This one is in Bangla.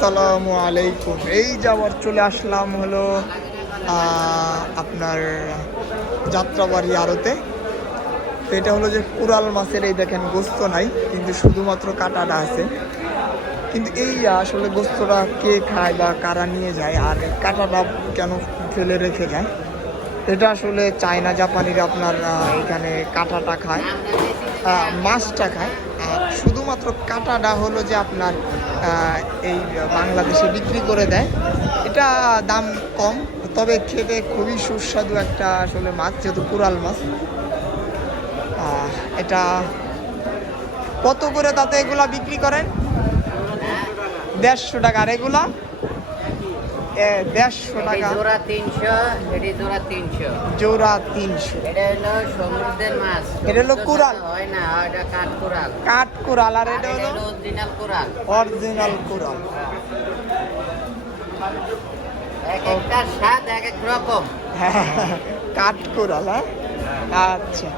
আসসালামু আলাইকুম। এই যাওয়ার চলে আসলাম হলো আপনার যাত্রাবাড়ি আড়তে। তো এটা হলো যে কুরাল মাছের এই দেখেন গোস্ত নাই, কিন্তু শুধুমাত্র কাটাটা আছে। কিন্তু এই আসলে গোস্তটা কে খায় বা কারা নিয়ে যায়, আর কাটাটা কেন ফেলে রেখে যায়? এটা আসলে চায়না, জাপানিরা আপনার এখানে কাটাটা খায় মাছটা খায়। আর শুধুমাত্র কাটাটা হলো যে আপনার এই বাংলাদেশে বিক্রি করে দেয়, এটা দাম কম, তবে খেতে খুবই সুস্বাদু একটা আসলে মাছ, যেহেতু কুরাল মাছ। এটা কত করে তাতে এগুলা বিক্রি করেন? দেড়শো টাকা। আর এগুলা দেড়শো এটি টাকা। জোড়া তিনশো এটি জোড়া তিনশো। জোড়া তিনশো। এটা হলো সমুদ্রের মাছ। এটা হলো কুরাল। হয় না এটা কাঠ কুরাল কাঠ কুরাল আর এটা এটা হলো হলো অরিজিনাল কুরাল অরিজিনাল কুরাল এক একটা স্বাদ এক এক রকম। হ্যাঁ কাঠ কুরাল হ্যাঁ? আচ্ছা।